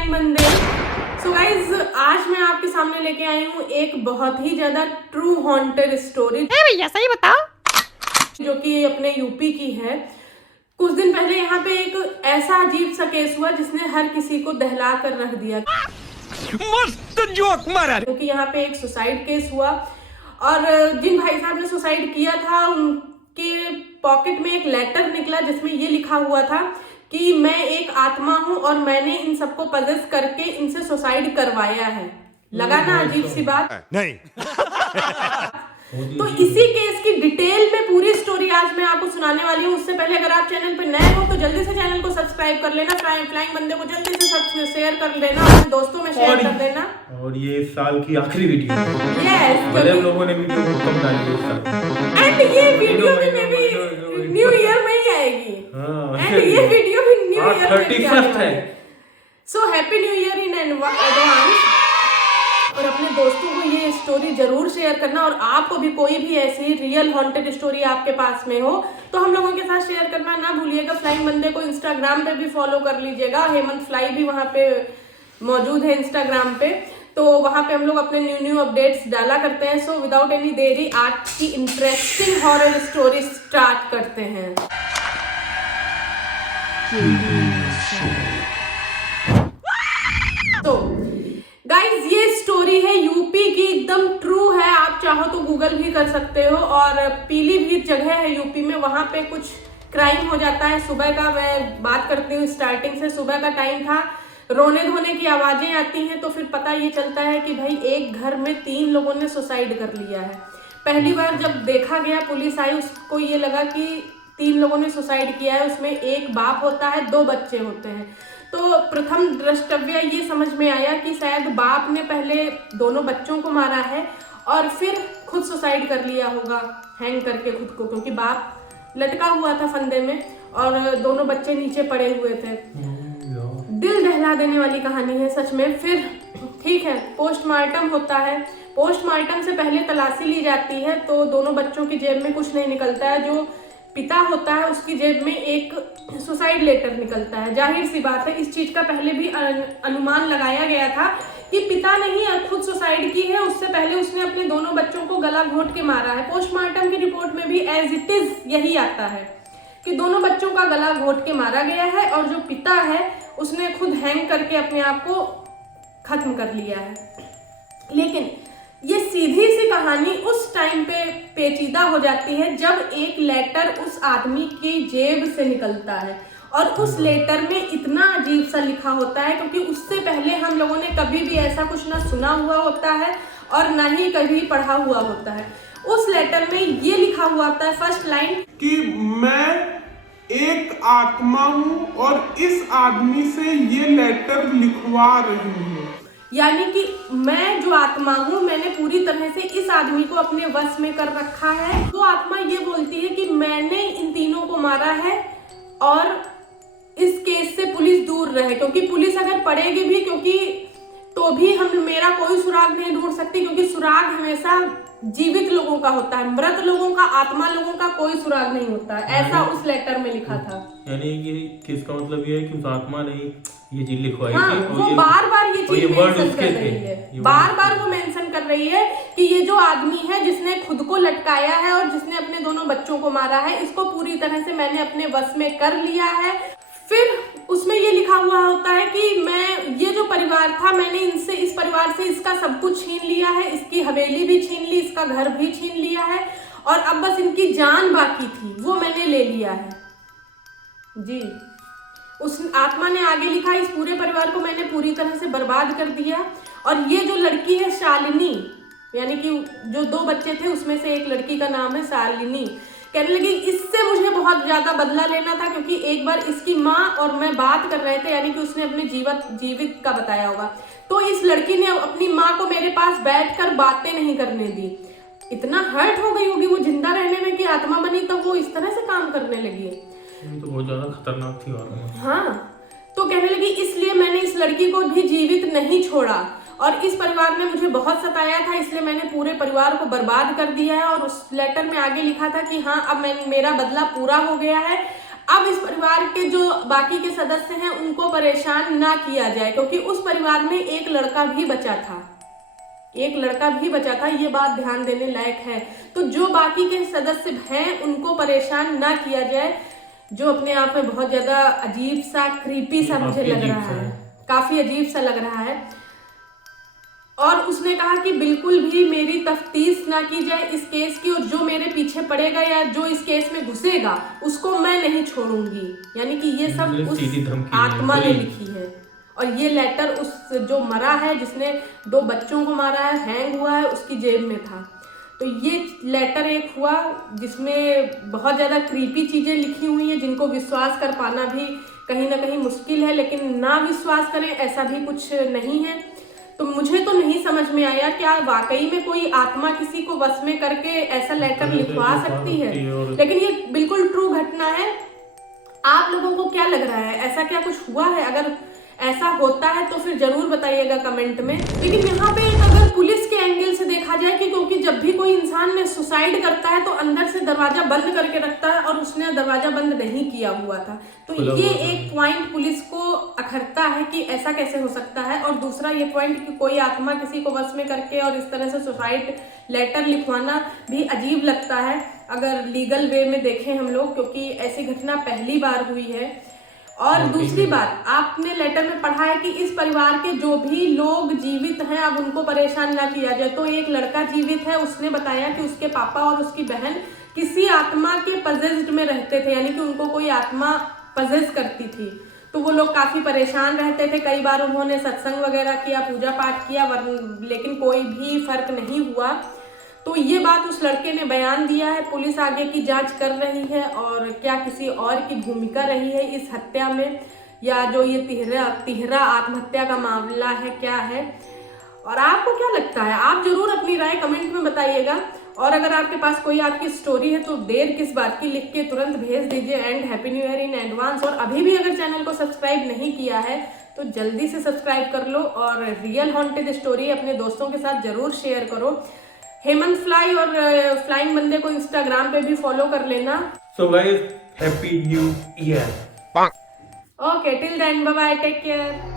Flying बंदे। So guys, आज मैं आपके सामने लेके आई हूँ एक बहुत ही ज्यादा ट्रू हॉन्टेड स्टोरी। भैया सही बताओ। जो कि अपने यूपी की है। कुछ दिन पहले यहाँ पे एक ऐसा अजीब सा केस हुआ जिसने हर किसी को दहला कर रख दिया। मस्त जोक मारा। क्योंकि यहाँ पे एक सुसाइड केस हुआ और जिन भाई साहब ने सुसाइड किया था उनके पॉकेट में एक लेटर निकला जिसमें ये लिखा हुआ था कि मैं एक आत्मा हूं और मैंने इन सबको पजेस करके इनसे सुसाइड करवाया है। लगा ना अजीब सी बात? नहीं। तो इसी केस की डिटेल में पूरी स्टोरी आज मैं आपको सुनाने वाली हूँ। उससे पहले अगर आप चैनल पर नए हो तो जल्दी से चैनल को सब्सक्राइब कर लेना, फ्लाइंग बंदे को जल्दी से शेयर कर देना, अपने दोस्तों में शेयर कर देना। और ये इस साल की आखिरी वीडियो है। यस, भले हम लोगों ने वीडियो बहुत कम डाली है इस साल। एंड ये वीडियो भी मे बी न्यू ईयर में ही आएगी। एंड ये वीडियो भी न्यू ईयर में 31st है। So happy new year in advance. और अपने दोस्तों को ये स्टोरी जरूर शेयर करना, और आपको भी कोई भी ऐसी रियल हॉन्टेड स्टोरी आपके पास में हो तो हम लोगों के साथ शेयर करना ना भूलिएगा। फ्लाइंग बंदे को इंस्टाग्राम पे भी फॉलो कर लीजिएगा। हेमंत फ्लाई भी वहाँ पे मौजूद है इंस्टाग्राम पे, तो वहाँ पे हम लोग अपने न्यू अपडेट्स डाला करते हैं। सो विदाउट एनी देरी आज की इंटरेस्टिंग हॉरर स्टोरी स्टार्ट करते हैं। तो गाइज, ये स्टोरी है यूपी की, एकदम ट्रू है। आप चाहो तो गूगल भी कर सकते हो। और पीलीभीत जगह है यूपी में, वहां पे कुछ क्राइम हो जाता है। सुबह का मैं बात करती हूँ, स्टार्टिंग से सुबह का टाइम था, रोने धोने की आवाजें आती हैं। तो फिर पता ये चलता है कि भाई एक घर में 3 लोगों ने सुसाइड कर लिया है। पहली बार जब देखा गया, पुलिस आई, उसको ये लगा कि 3 लोगों ने सुसाइड किया है। उसमें एक बाप होता है, 2 बच्चे होते हैं। तो प्रथम दृष्टव्य ये समझ में आया कि शायद बाप ने पहले दोनों बच्चों को मारा है और फिर खुद सुसाइड कर लिया होगा, हैंग करके खुद को, क्योंकि बाप लटका हुआ था फंदे में और दोनों बच्चे नीचे पड़े हुए थे। दिल दहला देने वाली कहानी है सच में। फिर ठीक है, पोस्टमार्टम होता है। पोस्टमार्टम से पहले तलाशी ली जाती है तो दोनों बच्चों की जेब में कुछ नहीं निकलता है। जो पिता होता है उसकी जेब में एक सुसाइड लेटर निकलता है। जाहिर सी बात है, इस चीज का पहले भी अनुमान लगाया गया था कि पिता ने ही खुद सुसाइड की है। उससे पहले उसने अपने दोनों बच्चों को गला घोंट के मारा है। पोस्टमार्टम की रिपोर्ट में भी एज इट इज यही आता है कि दोनों बच्चों का गला घोंट के मारा गया है और जो पिता है उसने खुद हैंग करके अपने आप को खत्म कर लिया है। लेकिन ये सीधी सी कहानी उस टाइम पे पेचीदा हो जाती है जब एक लेटर उस आदमी की जेब से निकलता है। और उस लेटर में इतना अजीब सा लिखा होता है, क्योंकि उससे पहले हम लोगों ने कभी भी ऐसा कुछ ना सुना हुआ होता है और ना ही कभी पढ़ा हुआ होता है। उस लेटर में ये लिखा हुआ होता है, फर्स्ट लाइन, कि मैं एक आत्मा हूं और इस आदमी से ये लेटर लिखवा रही हूँ। यानी कि मैं जो आत्मा हूँ, मैंने पूरी तरह से इस आदमी को अपने वश में कर रखा है। वो आत्मा ये बोलती है कि मैंने इन तीनों को मारा है और इस केस से पुलिस दूर रहे, क्योंकि पुलिस अगर पड़ेगी भी तो भी हम मेरा कोई सुराग नहीं ढूंढ सकती, क्योंकि सुराग हमेशा जीवित लोगों का होता है, मृत लोगों का, आत्मा लोगों का कोई सुराग नहीं होता है। ऐसा उस लेटर में लिखा था। यानी कि किसका मतलब ये है कि उस आत्मा ने ये चीज लिखवाई हाँ, थी। वो बार-बार ये चीज मेंशन कर रही थे। है। बार-बार वो मेंशन कर रही है कि ये जो आदमी है जिसने खुद को लटकाया है और जिसने अपने दोनों बच्चों को मारा है, इसको पूरी तरह से मैंने अपने वश में कर लिया है। फिर उसमें ये लिखा हुआ होता है कि मैं, ये जो परिवार था, मैंने इस परिवार से इसका सब कुछ छीन लिया है, इसकी हवेली भी छीन ली, इसका घर भी छीन लिया है और अब बस इनकी जान बाकी थी, वो मैंने ले लिया है। जी, उस आत्मा ने आगे लिखा, इस पूरे परिवार को मैंने पूरी तरह से बर्बाद कर दिया। और ये जो लड़की है शालिनी, यानी कि जो 2 बच्चे थे उसमें से एक लड़की का नाम है शालिनी, कहने लगी इससे मुझे बहुत ज्यादा बदला लेना था, क्योंकि एक बार इसकी माँ और मैं बात कर रहे थे, यानी कि उसने अपने जीवित का बताया होगा, तो इस लड़की ने अपनी माँ को मेरे पास बैठकर बातें नहीं करने दी। इतना हर्ट हो गई होगी वो जिंदा रहने में कि आत्मा बनी, तो वो इस तरह से काम करने लगी। तो बहुत ज्यादा खतरनाक थी और हाँ, तो कहने लगी इसलिए मैंने इस लड़की को भी जीवित नहीं छोड़ा और इस परिवार ने मुझे बहुत सताया था, इसलिए मैंने पूरे परिवार को बर्बाद कर दिया है। और उस लेटर में आगे लिखा था कि हाँ, अब मेरा बदला पूरा हो गया है, अब इस परिवार के जो बाकी के सदस्य हैं उनको परेशान ना किया जाए, क्योंकि उस परिवार में एक लड़का भी बचा था, ये बात ध्यान देने लायक है। तो जो बाकी के सदस्य हैं उनको परेशान ना किया जाए, जो अपने आप में बहुत ज्यादा अजीब सा, क्रीपी सा मुझे लग रहा है, काफी अजीब सा लग रहा है। और उसने कहा कि बिल्कुल भी मेरी तफ्तीश ना की जाए इस केस की, और जो मेरे पीछे पड़ेगा या जो इस केस में घुसेगा उसको मैं नहीं छोड़ूंगी। यानी कि ये सब उस आत्मा ने लिखी है। और ये लेटर उस जो मरा है, जिसने 2 बच्चों को मारा है, हैंग हुआ है, उसकी जेब में था। तो ये लेटर एक हुआ जिसमें बहुत ज़्यादा क्रीपी चीज़ें लिखी हुई हैं, जिनको विश्वास कर पाना भी कहीं ना कहीं मुश्किल है, लेकिन ना विश्वास करें ऐसा भी कुछ नहीं है। तो मुझे तो नहीं समझ में आया क्या वाकई में कोई आत्मा किसी को वश में करके ऐसा लेटर लिखवा सकती है, लेकिन ये बिल्कुल ट्रू घटना है। आप लोगों को क्या लग रहा है, ऐसा क्या कुछ हुआ है? अगर ऐसा होता है तो फिर जरूर बताइएगा कमेंट में। लेकिन यहाँ पे अगर पुलिस के एंगल से देखा जाए कि क्योंकि जब भी कोई इंसान सुसाइड करता है तो अंदर से दरवाजा बंद करके रखता है, और उसने दरवाजा बंद नहीं किया हुआ था, तो ये एक पॉइंट पुलिस को अखरता है कि ऐसा कैसे हो सकता है। और दूसरा ये पॉइंट कि कोई आत्मा किसी को वश में करके और इस तरह से सुसाइड लेटर लिखवाना भी अजीब लगता है अगर लीगल वे में देखें हम लोग, क्योंकि ऐसी घटना पहली बार हुई है। और दूसरी बात, आपने लेटर में पढ़ा है कि इस परिवार के जो भी लोग जीवित हैं अब उनको परेशान ना किया जाए। तो एक लड़का जीवित है, उसने बताया कि उसके पापा और उसकी बहन किसी आत्मा के पजेस्ड में रहते थे, यानी कि उनको कोई आत्मा पजेस करती थी। तो वो लोग काफी परेशान रहते थे। कई बार उन्होंने सत्संग वगैरह किया, पूजा पाठ किया, लेकिन कोई भी फर्क नहीं हुआ। तो ये बात उस लड़के ने बयान दिया है। पुलिस आगे की जांच कर रही है और क्या किसी और की भूमिका रही है इस हत्या में, या जो ये तिहरा आत्महत्या का मामला है क्या है। और आपको क्या लगता है, आप जरूर अपनी राय कमेंट में बताइएगा। और अगर आपके पास कोई आपकी स्टोरी है तो देर किस बात की, लिख के तुरंत भेज दीजिए। And happy new year in advance. और अभी भी अगर चैनल को सब्सक्राइब नहीं किया है तो जल्दी से सब्सक्राइब कर लो, और रियल हॉन्टेड स्टोरी अपने दोस्तों के साथ जरूर शेयर करो। हेमंत फ्लाई और फ्लाइंग बंदे को इंस्टाग्राम पे भी फॉलो कर लेना। So guys, happy new year. Okay, till then bye bye, take care.